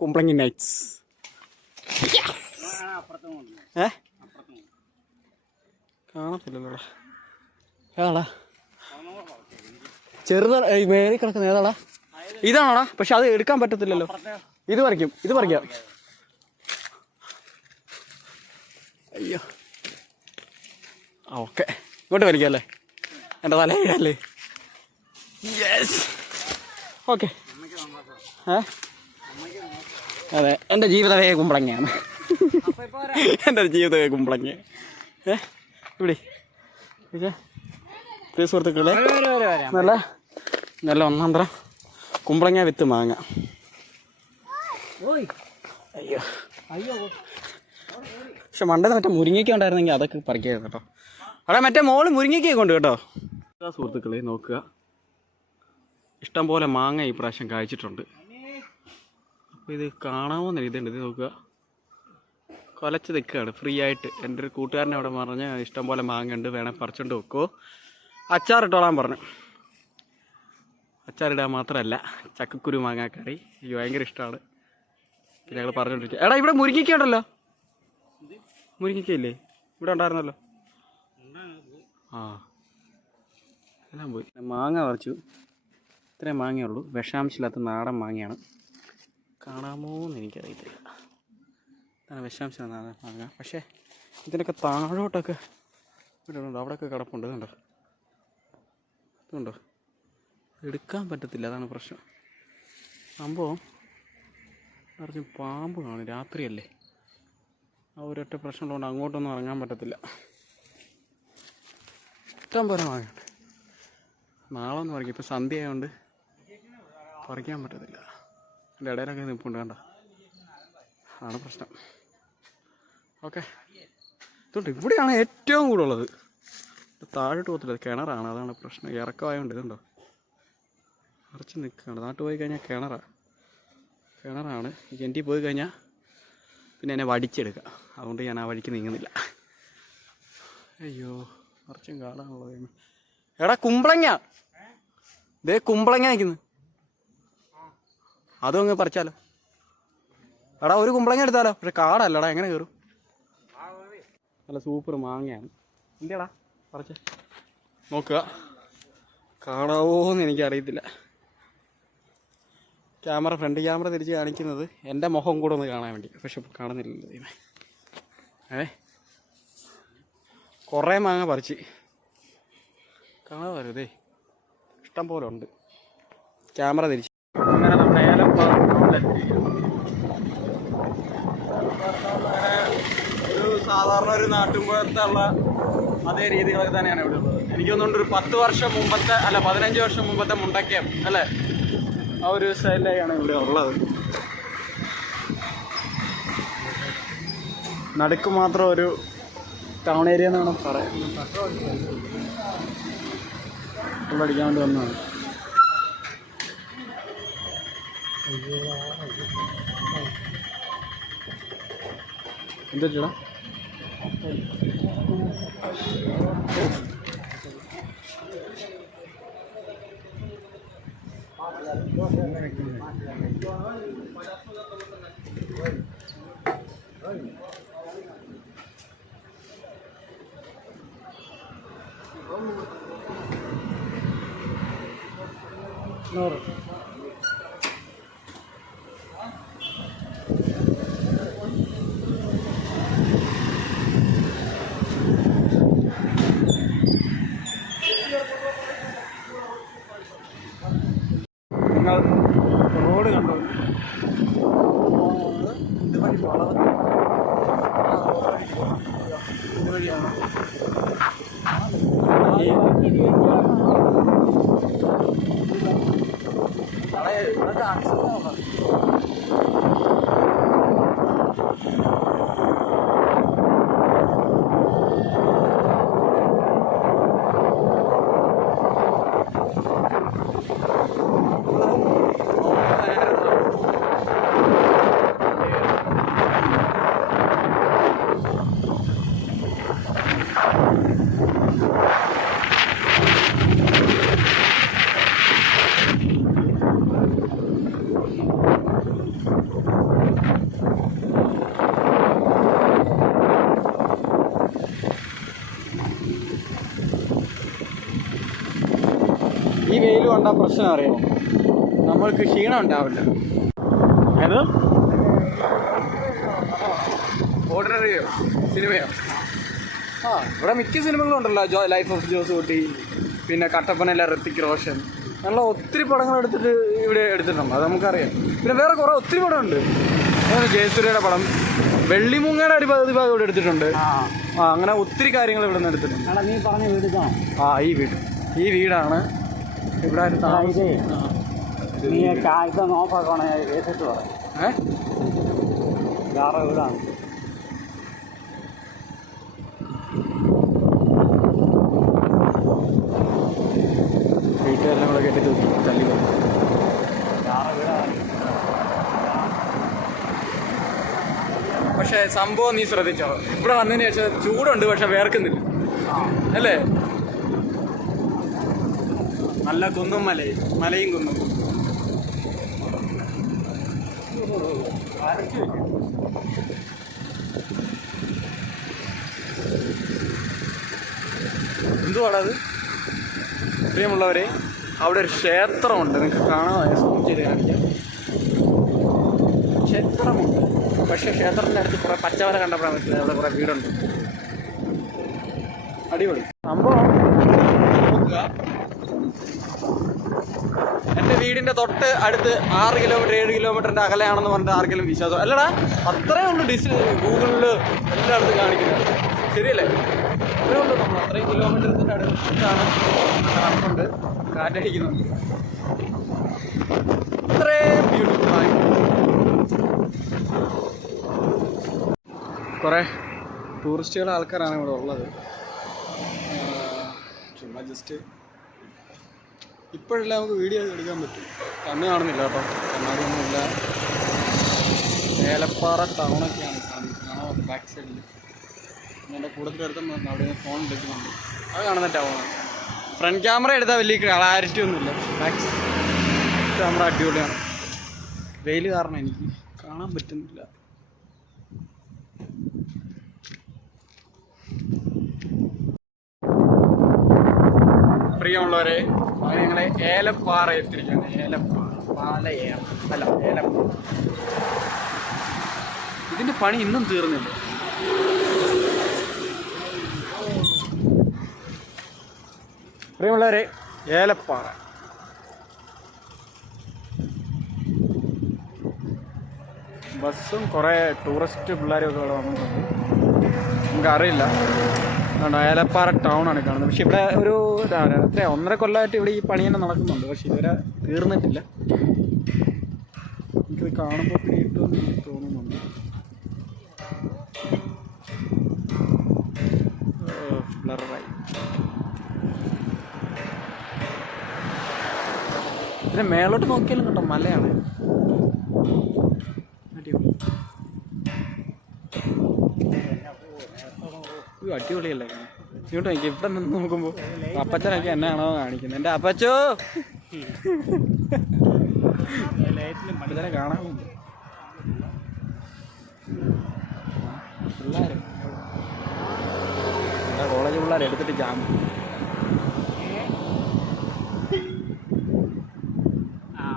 Kumbalangi nights. കാണത്തില്ലല്ലോടാ. ഏതാടാ ചെറുതാ merry കിടക്കുന്ന? ഏതാടാ? ഇതാണോടാ? പക്ഷെ അത് എടുക്കാൻ പറ്റത്തില്ലല്ലോ. ഇത് പറിക്കാം. അയ്യോ, ഓക്കെ, ഇങ്ങോട്ട് വലിക്കാം അല്ലേ? എൻ്റെ തലയിടല്ലേ? Yes, okay. അതെ, എൻ്റെ ജീവിതമേ കുമ്പളങ്ങയാണ്. എൻ്റെ ജീവിതമേ കുമ്പളങ്ങ. ഇവിടെ പ്രിയ സുഹൃത്തുക്കളെ, നല്ല ഒന്നാം തരം കുമ്പളങ്ങ വിത്ത് മാങ്ങ. അയ്യോ, പക്ഷെ മണ്ടന്ന് മറ്റേ മുരിങ്ങയ്ക്ക ഉണ്ടായിരുന്നെങ്കിൽ അതൊക്കെ പറിക്കായിരുന്നു കേട്ടോ. അവിടെ മറ്റേ മോള് മുരിങ്ങയ്ക്കൊക്കെ ഉണ്ട് കേട്ടോ. സുഹൃത്തുക്കളെ നോക്കുക, ഇഷ്ടം പോലെ മാങ്ങ ഈ പ്രാവശ്യം കായ്ച്ചിട്ടുണ്ട്. അപ്പോൾ ഇത് കാണാമോന്ന് എഴുതേണ്ടത്. ഇത് നോക്കുക, കൊലച്ച് നിൽക്കുകയാണ് ഫ്രീ ആയിട്ട്. എൻ്റെ ഒരു കൂട്ടുകാരനെ അവിടെ പറഞ്ഞ് ഇഷ്ടം പോലെ മാങ്ങ ഉണ്ട്, വേണേൽ പറിച്ചുകൊണ്ട് വെക്കോ, അച്ചാറിട്ടോളാൻ പറഞ്ഞു. അച്ചാറിടാൻ മാത്രമല്ല, ചക്കക്കുരു മാങ്ങാക്കറി എനിക്ക് ഭയങ്കര ഇഷ്ടമാണ്. പിന്നെ ഞങ്ങൾ പറഞ്ഞുകൊണ്ടിരിക്കുക. എടാ, ഇവിടെ മുരിങ്ങയ്ക്ക ഉണ്ടല്ലോ. മുരിങ്ങയ്ക്കയില്ലേ? ഇവിടെ ഉണ്ടായിരുന്നല്ലോ. ആ, എല്ലാം പോയി. മാങ്ങ പറിച്ചു. ഇത്രയും മാങ്ങയുള്ളൂ, വിഷാംശമില്ലാത്ത നാടൻ മാങ്ങയാണ്. കാണാമോ എന്ന് എനിക്കറിയത്തില്ല. ഇതാണ് വിഷാംശം നാടൻ മാങ്ങ. പക്ഷേ ഇതിനൊക്കെ താഴോട്ടൊക്കെ ഇവിടെയുണ്ടോ, അവിടെയൊക്കെ കിടപ്പുണ്ട്. ഇതുണ്ടോ? എടുക്കാൻ പറ്റത്തില്ല, അതാണ് പ്രശ്നം. സംഭവം നിറച്ചും പാമ്പ് കാണും, രാത്രിയല്ലേ. ആ ഒരൊറ്റ പ്രശ്നമുള്ളതുകൊണ്ട് അങ്ങോട്ടൊന്നും ഇറങ്ങാൻ പറ്റത്തില്ല. ഇഷ്ടം പോലെ വാങ്ങുന്നുണ്ട്. നാളെ ഒന്ന് പറിക്കും. ഇപ്പോൾ സന്ധ്യ ആയതുകൊണ്ട് പറിക്കാൻ പറ്റത്തില്ല. എൻ്റെ ഇടയിലൊക്കെ നിൽപ്പുണ്ട്, കണ്ട. അതാണ് പ്രശ്നം. ഓക്കെ, ഇതുകൊണ്ട് ഇവിടെയാണ് ഏറ്റവും കൂടുതലുള്ളത്. താഴോട്ട് പോകത്തില്ല, കിണറാണ്, അതാണ് പ്രശ്നം. ഇറക്കമായതുകൊണ്ട് ഇതുണ്ടോ നിറച്ച് നിൽക്കുകയാണ്. നാട്ടിൽ പോയി കഴിഞ്ഞാൽ കിണറാണ്. കിണറ്റിൽ പോയി കഴിഞ്ഞാൽ പിന്നെ എന്നെ വടിച്ചെടുക്കുക. അതുകൊണ്ട് ഞാൻ ആ വഴിക്ക് നീങ്ങുന്നില്ല. അയ്യോ, നിറച്ചും കാടാണുള്ളത്. എടാ, കുമ്പളങ്ങ ദേ, കുമ്പളങ്ങ നിൽക്കുന്നു. അതും അങ്ങ് പറിച്ചാലോ? എടാ, ഒരു കുമ്പളങ്ങ എടുത്താലോ? പക്ഷെ കാടല്ലടാ, എങ്ങനെ കയറും? നല്ല സൂപ്പർ മാങ്ങയാണ്. എന്തിയടാ പറിച്ച നോക്കുക. കാണാവോന്ന് എനിക്കറിയത്തില്ല. ഫ്രണ്ട് ക്യാമറ തിരിച്ച് കാണിക്കുന്നത് എൻ്റെ മുഖം കൂടെ ഒന്ന് കാണാൻ വേണ്ടി. പക്ഷെ കാണുന്നില്ലല്ലോ. കുറേ മാങ്ങ പറിച്ച് കാണാൻ വരുതേ, ഇഷ്ടം പോലെ ഉണ്ട്. ക്യാമറ തിരിച്ച് അങ്ങനെ നമ്മുടെ ഏലം ഒരു സാധാരണ ഒരു നാട്ടുമ്പുറത്തുള്ള അതേ രീതികളൊക്കെ തന്നെയാണ് ഇവിടെ ഉള്ളത്. എനിക്ക് തോന്നുന്നുണ്ട് ഒരു 10 വർഷം മുമ്പത്തെ, അല്ല 15 വർഷം മുമ്പത്തെ മുണ്ടക്കയം അല്ലേ, ആ ഒരു സ്റ്റൈലിലാണ് ഇവിടെ ഉള്ളത്. നടുക്ക് മാത്രം ഒരു ടൗൺ ഏരിയ എന്നാണ് പറയുന്നത്. ഇവിടെ അടിക്കാൻ വേണ്ടി വന്നതാണ്. എന്താ ചേട്ടാ? നിങ്ങൾ റോഡ് കണ്ടോ? ഇതുവഴി ഇതുവഴിയാണ്. എന്താ പ്രശ്നം അറിയാമോ? നമ്മൾക്ക് ക്ഷീണം ഉണ്ടാവില്ല. ഏത് ഓർഡിനറിയോ സിനിമയോ? ഇവിടെ മിക്ക സിനിമകളും ഉണ്ടല്ലോ. ലൈഫ് ഓഫ് ജോസ് കുട്ടി, പിന്നെ കട്ടപ്പനയിലെ ഋത്തിക് റോഷൻ, നല്ല ഒത്തിരി പടങ്ങൾ എടുത്തിട്ട് ഇവിടെ എടുത്തിട്ടുണ്ട്. അത് നമുക്കറിയാം. പിന്നെ വേറെ കുറേ ഒത്തിരി പടമുണ്ട്. ജയസൂര്യയുടെ പടം, വെള്ളിമുങ്ങയുടെ ഒരു ഭാഗം ഇവിടെ എടുത്തിട്ടുണ്ട്. അങ്ങനെ ഒത്തിരി കാര്യങ്ങൾ ഇവിടെ നിന്ന് എടുത്തിട്ടുണ്ട്. നീ പറഞ്ഞ വീട് ഈ വീടാണ് ഇവിടെ ഓഫാക്കണേ കേട്ടിട്ട് പറയാം. വേറെ വീടാണ്. വീട്ടുകാരെല്ലാം കൂടെ കെട്ടി തൂക്കി തല്ലി പോകും. പക്ഷെ സംഭവം നീ ശ്രദ്ധിച്ചോ, ഇവിടെ വന്നതിന് ശേഷം ചൂടുണ്ട് പക്ഷെ വേർക്കുന്നില്ല അല്ലേ? നല്ല കുന്നും മലയും കുന്നും. എന്തുവാടത്? പ്രിയമുള്ളവരെ, അവിടെ ഒരു ക്ഷേത്രമുണ്ട്. നിങ്ങൾക്ക് കാണാൻ സൂം ചെയ്ത് കാണിക്കാം. ക്ഷേത്രമുണ്ട്, പക്ഷേ ക്ഷേത്രത്തിൻ്റെ അടുത്ത് കുറേ പച്ചവല കണ്ടപ്പോഴാണ് മനസ്സിലായത് അവിടെ കുറേ വീടുണ്ട്. അടിപൊളി സംഭവം. നോക്കുക, എൻ്റെ വീടിൻ്റെ തൊട്ട് അടുത്ത് 6 കിലോമീറ്റർ 7 കിലോമീറ്ററിൻ്റെ അകലെയാണെന്ന് പറഞ്ഞിട്ട് ആർക്കെങ്കിലും വിശ്വാസം അല്ലടാ? അത്രയേ ഉള്ളൂ. ഗൂഗിളിൽ എല്ലായിടത്തും കാണിക്കുന്നത് ശരിയല്ലേ? അത്രയേ ഉള്ളൂ. നമ്മൾ അത്രയും കിലോമീറ്ററിൻ്റെ അടുത്താണ് കണക്കുണ്ട്. കാറ്റടിക്കുന്നുണ്ട്. അത്രയും ബ്യൂട്ടിഫുള്ളായി. കുറേ ടൂറിസ്റ്റുകൾ ആൾക്കാരാണ് ഇവിടെ ഉള്ളത്. ചുമ്മാ ജസ്റ്റ് ഇപ്പോഴെല്ലാം നമുക്ക് വീഡിയോ എടുക്കാൻ പറ്റും. കണ്ണ് കാണുന്നില്ല കേട്ടോ, കണ്ണാടിയൊന്നുമില്ല. ഏലപ്പാറ ടൗണൊക്കെയാണ് കാണുന്നത് ബാക്ക് സൈഡിൽ. എൻ്റെ കൂടുതലെടുത്തും അവിടെ നിന്ന് ഫോൺ എടുക്കുന്നുണ്ട്. അത് കാണുന്ന ടൗണാണ്. ഫ്രണ്ട് ക്യാമറ എടുത്താൽ വലിയ ക്ലാരിറ്റി ഒന്നുമില്ല. ബാക്ക് ക്യാമറ അടിപൊളിയാണ്. വെയിൽ കാരണം എനിക്ക് കാണാൻ പറ്റുന്നില്ല. പ്രിയമുള്ളവരെ, ഞങ്ങളെ ഏലപ്പാറ എത്തിരിക്കുകയാണ്. ഏലപ്പാറ ഏലപ്പാറ. ഇതിൻ്റെ പണി ഇന്നും തീർന്നില്ല. പ്രിയമുള്ളവരെ, ഏലപ്പാറ ബസ്സും കുറേ ടൂറിസ്റ്റ് പിള്ളേരും ഒക്കെ ഇവിടെ വന്നിട്ടുണ്ട്. നമുക്കറിയില്ല. ഏലപ്പാറ ടൗണാണ് കാണുന്നത്. പക്ഷെ ഇവിടെ ഒരു 1.5 കൊല്ലമായിട്ട് ഇവിടെ ഈ പണി തന്നെ നടക്കുന്നുണ്ട്. പക്ഷെ ഇതുവരെ തീർന്നിട്ടില്ല. എനിക്കത് കാണുമ്പോൾ പിടിയിട്ടുമെന്ന് എനിക്ക് തോന്നുന്നുണ്ട്. ബ്ലറായി. ഇതിന് മേലോട്ട് നോക്കിയാലും കേട്ടോ മലയാണ്. അടിപൊളിയല്ലേ? ഇങ്ങോട്ട് നോക്കി. ഇവിടെ നിന്ന് നോക്കുമ്പോൾ അപ്പച്ചനൊക്കെ എന്നാണോ കാണിക്കുന്നത്? എൻ്റെ അപ്പച്ചോ അപ്പച്ചനെ കാണാറുണ്ട്. പിള്ളേർ കോളേജ് പിള്ളേർ എടുത്തിട്ട് ജാം.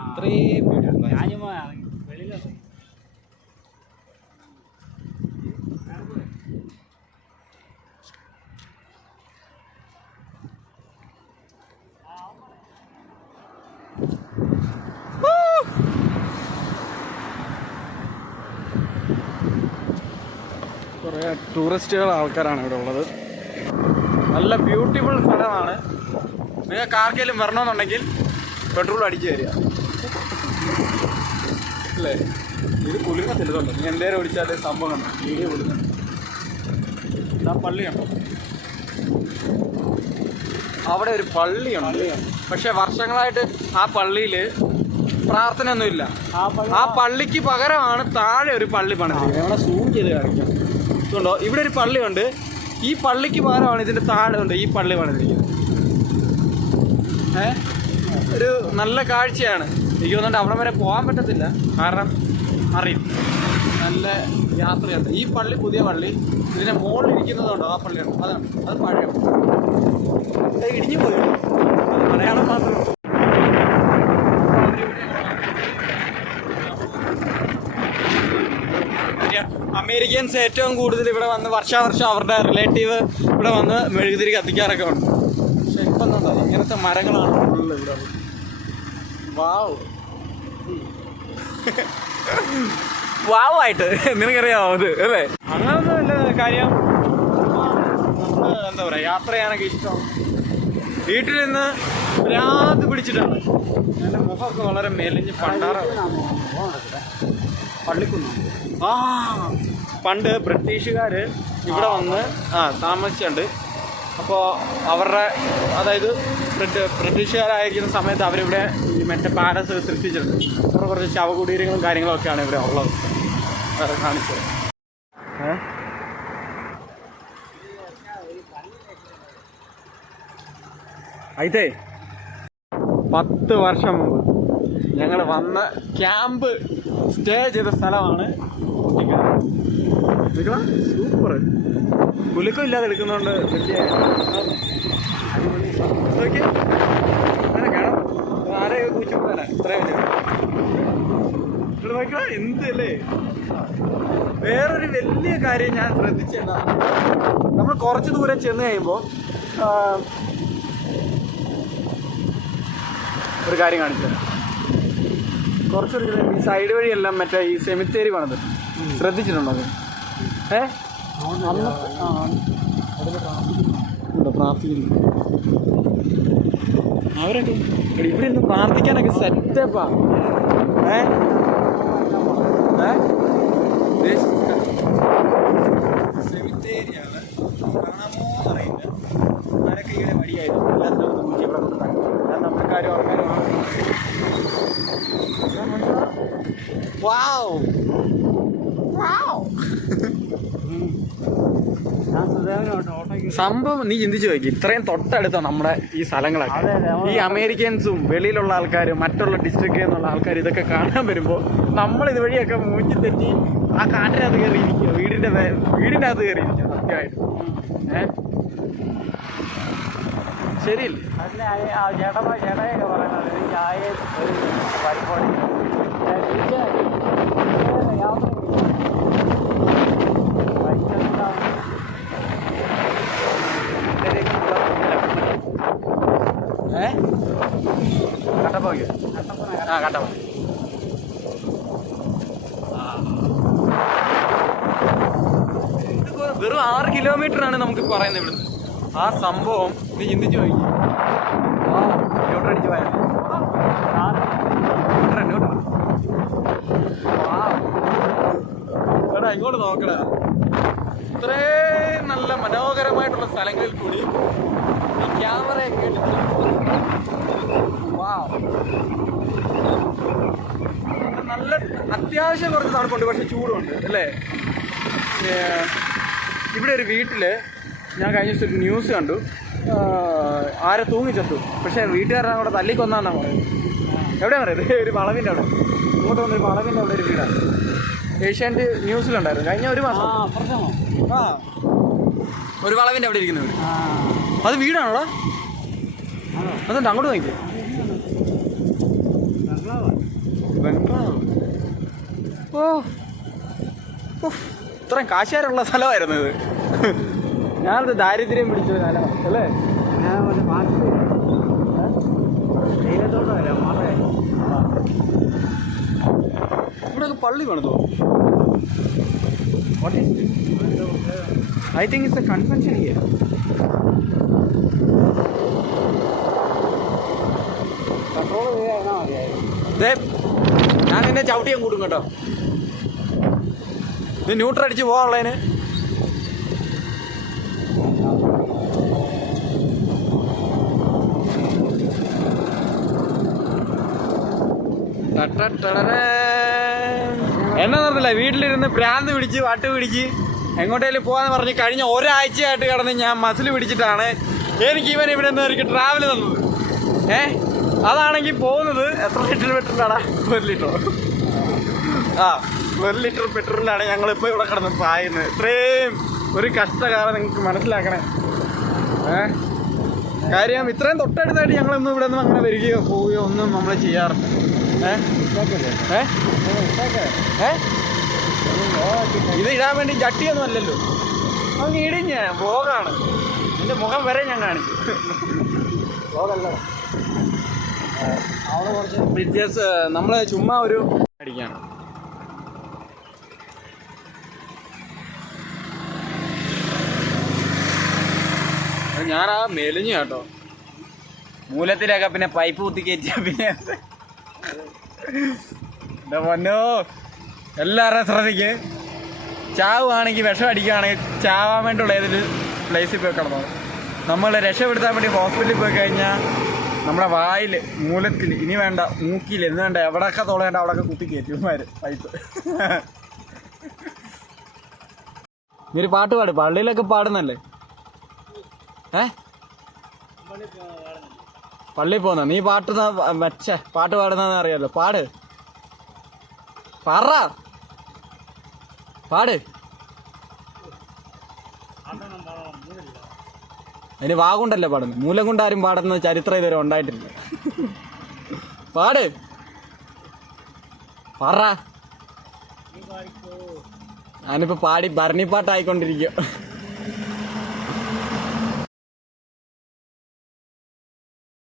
ഇത്രയും വെളിയിലോട്ട് കുറേ ടൂറിസ്റ്റുകൾ ആൾക്കാരാണ് ഇവിടെ ഉള്ളത്. നല്ല ബ്യൂട്ടിഫുൾ സ്ഥലമാണ്. നിങ്ങൾക്ക് ആർക്കെങ്കിലും വരണമെന്നുണ്ടെങ്കിൽ പെട്രോൾ അടിച്ച് തരിക അല്ലേ? ഇത് കുലുങ്ങത്തില്ലതുണ്ട്. നീ എന്തേലും ഓടിച്ചാൽ സംഭവം കണ്ടോ? വീഡിയോ കുലുങ്ങുന്നു. ആ പള്ളിയുണ്ടോ? അവിടെ ഒരു പള്ളിയുണ്ട്. പക്ഷെ വർഷങ്ങളായിട്ട് ആ പള്ളിയിൽ പ്രാർത്ഥനയൊന്നുമില്ല. ആ പള്ളിക്ക് പകരമാണ് താഴെ ഒരു പള്ളി പണിത്. ഞങ്ങളെ സൂം ചെയ്ത് കാണിക്കാം. ഇതുണ്ടോ? ഇവിടെ ഒരു പള്ളിയുണ്ട്. ഈ പള്ളിക്ക് പകരമാണ് ഇതിൻ്റെ താഴെ ഉണ്ട് ഈ പള്ളി പണിതിരിക്കുന്നത്. ഒരു നല്ല കാഴ്ചയാണ്. എനിക്ക് തോന്നുന്നുണ്ട് അവിടെ വരെ പോകാൻ പറ്റത്തില്ല. കാരണം അറിയും നല്ല യാത്രയുണ്ട്. ഈ പള്ളി പുതിയ പള്ളി. ഇതിൻ്റെ മുകളിൽ ഇരിക്കുന്നതുണ്ടോ? ആ പള്ളിയുണ്ട്. അതാണ്. അത് പഴയ ഇടിഞ്ഞു പോയി. മലയാളം മാത്രം അമേരിക്കൻസ് ഏറ്റവും കൂടുതൽ ഇവിടെ വന്ന് വർഷാവർഷം അവരുടെ റിലേറ്റീവ് ഇവിടെ വന്ന് മെഴുകുതിരി കത്തിക്കാറൊക്കെ ഉണ്ട്. പക്ഷെ ഇപ്പം എന്താ ഇങ്ങനത്തെ മരങ്ങളാണ് ഫുള്ള് ഇവിടെ. വാവ് വാവായിട്ട് നിനക്കറിയാമോ അത് അല്ലേ? അങ്ങനൊന്നും ഇല്ല കാര്യം. നമ്മൾ എന്താ പറയുക, യാത്ര ചെയ്യാനൊക്കെ ഇഷ്ടം. വീട്ടിൽ നിന്ന് ഭ്രാന്ത് പിടിച്ചിട്ടാണ്. എൻ്റെ മുഖമൊക്കെ വളരെ മെലിഞ്ഞ് പണ്ടാറാണ്. പള്ളിക്കുന്നു. ആ പണ്ട് ബ്രിട്ടീഷുകാർ ഇവിടെ വന്ന് താമസിച്ചുണ്ട്. അപ്പോൾ അവരുടെ അതായത് ബ്രിട്ടീഷുകാരായിരിക്കുന്ന സമയത്ത് അവരിവിടെ ഈ മറ്റേ പാലസ് സൃഷ്ടിച്ചിട്ടുണ്ട്. അവിടെ കുറച്ച് ശവകുടീരങ്ങളും കാര്യങ്ങളൊക്കെയാണ് ഇവിടെ ഉള്ളത്. വേറെ കാണിച്ചത് అయితే 10 വർഷം മുമ്പ് ഞങ്ങൾ വന്ന ക്യാമ്പ് സ്റ്റേ ചെയ്ത സ്ഥലമാണ് കുട്ടിക്കാനം. സൂപ്പർ. കുലുക്കം ഇല്ലാതെ എടുക്കുന്നതുകൊണ്ട് വലിയ കാണാം. ആരെ കൂച്ചുപോലെ ഇത്രയും നോക്കുക എന്തല്ലേ. വേറൊരു വലിയ കാര്യം ഞാൻ ശ്രദ്ധിച്ചേട്ടാ, നമ്മൾ കുറച്ച് ദൂരം ചെന്ന് കഴിയുമ്പോൾ ഒരു കാര്യം കാണിച്ചു തരാം. കുറച്ചൊരു ഈ സൈഡ് വഴിയെല്ലാം മറ്റേ ഈ സെമിത്തേരി പണിത് ശ്രദ്ധിച്ചിട്ടുണ്ടോ അത്? പ്രാർത്ഥിക്കുന്നു അവരൊക്കെ ഇവിടെ ഇന്ന് പ്രാർത്ഥിക്കാനൊക്കെ സെറ്റപ്പാ. സെമിത്തേരിയാണ്, കാണാമോ അറിയില്ല. ആരൊക്കെ ഇവിടെ വഴിയായിരുന്നു എല്ലാത്തിനും നോക്കി ഇവിടെ ഞാൻ നമ്മുടെ കാര്യം ഓർക്കാനുമാണ്. വാവ് വാവ് സംഭവം നീ ചിന്തിച്ചു നോക്കി. ഇത്രയും തൊട്ടടുത്ത നമ്മുടെ ഈ സ്ഥലങ്ങളൊക്കെ ഈ അമേരിക്കൻസും വെളിയിലുള്ള ആൾക്കാരും മറ്റുള്ള ഡിസ്ട്രിക്റ്റിൽ നിന്നുള്ള ആൾക്കാർ ഇതൊക്കെ കാണാൻ വരുമ്പോൾ നമ്മൾ ഇതുവഴിയൊക്കെ മൂഞ്ചി തെറ്റി ആ കാട്ടിനകത്ത് കയറിയിരിക്കുക, വീടിൻ്റെ അകത്ത് കയറിയിരിക്കുക. സത്യമായിട്ട് ശരിയല്ലേ? ചേട്ടയൊക്കെ പറയുന്നത് ചായ പരിപാടി കട്ടപ്പ വെറും 6 കിലോമീറ്ററാണ് നമുക്ക് പറയുന്നത് ഇവിടുന്ന്. ആ സംഭവം നീ ചിന്തിച്ചു നോക്കി. ന്യൂട്രടിച്ച് പോയാൽ എടാ ഇങ്ങോട്ട് നോക്കടാ. ഇത്രയും നല്ല മനോഹരമായിട്ടുള്ള സ്ഥലങ്ങളിൽ കൂടി ഈ ക്യാമറയൊക്കെ എടുത്ത് നല്ല അത്യാവശ്യം കുറച്ച് തണുപ്പുണ്ട്, പക്ഷെ ചൂടുണ്ട് അല്ലേ? ഇവിടെ ഒരു വീട്ടിൽ ഞാൻ കഴിഞ്ഞ ദിവസം ഒരു ന്യൂസ് കണ്ടു. ആരെ തൂങ്ങിച്ചത്തു, പക്ഷേ വീട്ടുകാരനെ കൂടെ തല്ലിക്കൊന്നാന്നാണ് പറയുന്നത്. എവിടെയാണ് പറയുന്നത്? ഒരു വളവിൻ്റെ അവിടെ, ഇങ്ങോട്ട് വന്നൊരു വളവിൻ്റെ അവിടെ ഒരു വീടാണ്. ഏഷ്യാനെറ്റ് ന്യൂസിലുണ്ടായിരുന്നു കഴിഞ്ഞ ഒരു മാസം. ഒരു വളവിൻ്റെ അവിടെ ഇരിക്കുന്ന വീട്. അത് വീടാണോടാ? അതുകൊണ്ട് അങ്ങോട്ട് നോക്കിക്കേ. ബംഗ്ലാവ്. ഓ ഇത്രയും കാശുകാരുള്ള സ്ഥലമായിരുന്നു ഇത്. ഞാനത് ദാരിദ്ര്യം പിടിച്ച സ്ഥലമാണ് അല്ലേ? ഞാൻ ഇവിടെ പള്ളി പണിതോ? What is this? I think it's a convention here. Control ചെയ്യാനാ മതിയായിരുന്നു. ഞാൻ നിന്നെ ചവിട്ടിയാൻ കൂട്ടും കേട്ടോ. നീ ന്യൂട്രൽ അടിച്ച് പോകാനുള്ളതിന്. എന്നാ പറഞ്ഞില്ല, വീട്ടിലിരുന്ന് ഭ്രാന്ത് പിടിച്ച് വട്ട് പിടിച്ച് എങ്ങോട്ടേലും പോകാന്ന് പറഞ്ഞ് കഴിഞ്ഞ ഒരാഴ്ചയായിട്ട് കിടന്ന് ഞാൻ മസിൽ പിടിച്ചിട്ടാണ് എനിക്ക് ഇവൻ ഇവിടെ നിന്ന് എനിക്ക് ട്രാവൽ തന്നത്. അതാണെങ്കിൽ പോകുന്നത് എത്ര ലിറ്റർ പെട്രോളാണ്? 1 ലിറ്റർ. 1 ലിറ്റർ പെട്രോളിലാണ് ഞങ്ങളിപ്പോൾ ഇവിടെ കിടന്ന് പായുന്നത്. ഇത്രയും ഒരു കഷ്ടകാലം നിങ്ങൾക്ക് മനസ്സിലാക്കണേ. കാര്യം ഇത്രയും തൊട്ടടുത്തായിട്ട് ഞങ്ങളൊന്നും ഇവിടെ നിന്ന് അങ്ങനെ വരികയോ പോവുകയോ ഒന്നും നമ്മൾ ചെയ്യാറില്ല. ഇത് ഇടാൻ വേണ്ടി ചട്ടിയൊന്നും അല്ലല്ലോ. അങ്ങ് ഇടിഞ്ഞ വ്ളോഗാണ്. എൻ്റെ മുഖം വരെ ഞാൻ കാണിച്ചു. അവിടെ കുറച്ച് ബ്രിഡ്ജസ് നമ്മൾ ചുമ്മാ ഒരു അടിക്കാണ്. ഞാൻ ആ മെലിഞ്ഞു കേട്ടോ. മൂലത്തിലൊക്കെ പിന്നെ പൈപ്പ് കുത്തി കയറ്റിയ പിന്നെ എൻ്റെ പൊന്നോ. എല്ലാവരും ശ്രദ്ധിക്ക്. ചാവുകയാണെങ്കിൽ വിഷം അടിക്കുകയാണെങ്കിൽ ചാവാൻ വേണ്ടിയുള്ള ഏതൊരു പ്ലേസിൽ പോയി കിടന്നോ. നമ്മൾ രക്ഷപ്പെടുത്താൻ വേണ്ടി ഹോസ്പിറ്റലിൽ പോയി കഴിഞ്ഞാൽ നമ്മുടെ വായിൽ മൂലത്തിൽ ഇനി വേണ്ട മൂക്കിൽ എന്ന് വേണ്ട എവിടെയൊക്കെ തോളേണ്ട അവിടെയൊക്കെ കുത്തി കയറ്റുമാര് പൈപ്പ്. നീ ഒരു പാട്ട് പാട്. പള്ളിയിലൊക്കെ പാടുന്നല്ലേ? പള്ളിയിൽ പോകുന്ന നീ പാട്ട് പാടുന്ന അറിയാലോ. പാട് പറ പാട്. അതിന് വാഗുണ്ടല്ലേ പാടുന്നത്. മൂലം കൊണ്ട് ആരും പാടുന്ന ചരിത്രം ഇതുവരെ ഉണ്ടായിട്ടില്ല. പാട് പറ. ഞാനിപ്പോ പാടി ഭരണിപ്പാട്ടായിക്കൊണ്ടിരിക്കുക.